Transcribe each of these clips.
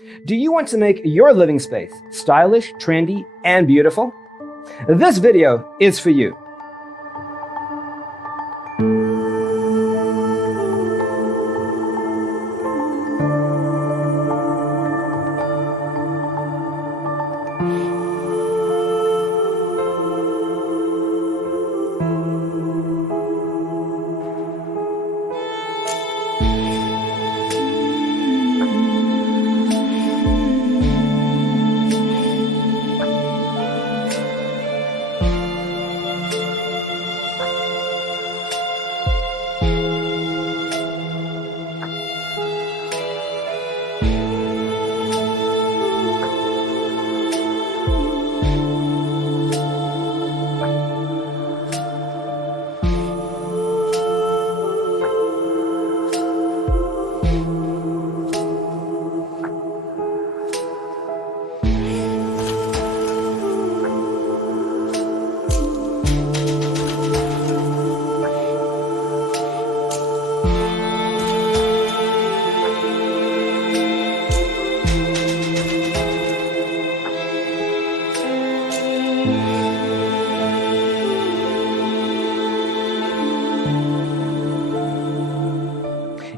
Do you want to make your living space stylish, trendy, and beautiful? This video is for you.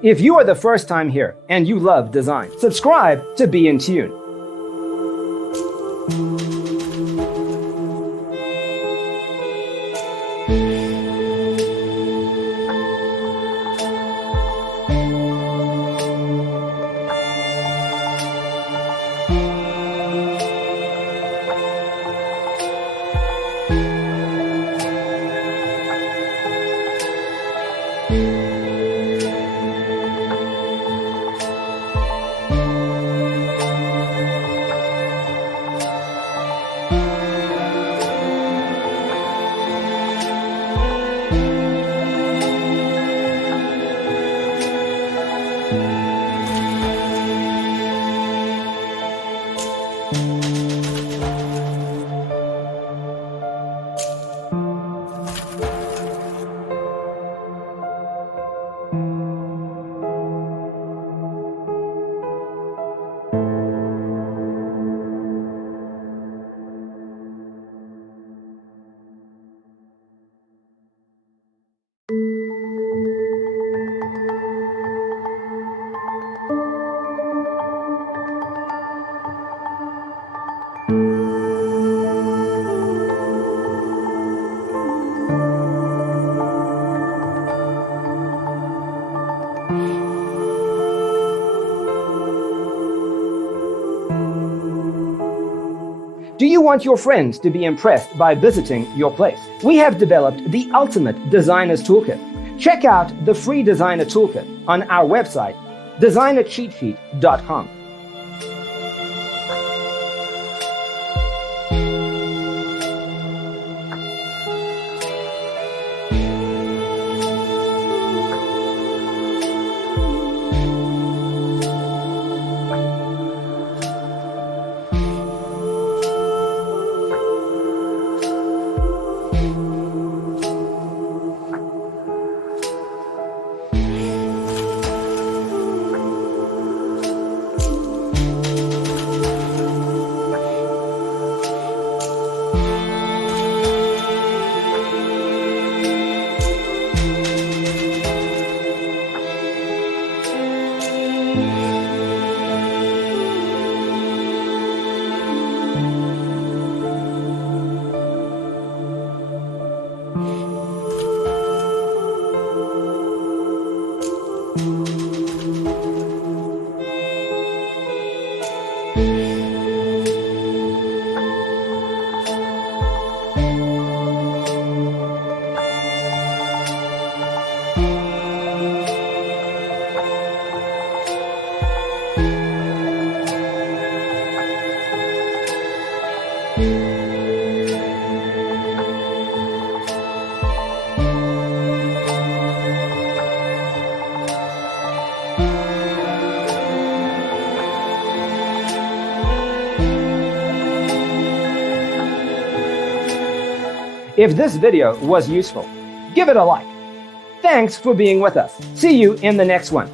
If you are the first time here and you love design, subscribe to be in tune. Do you want your friends to be impressed by visiting your place? We have developed the ultimate designer's toolkit. Check out the free designer toolkit on our website, designercheatsheet.com. If this video was useful, give it a like. Thanks for being with us. See you in the next one.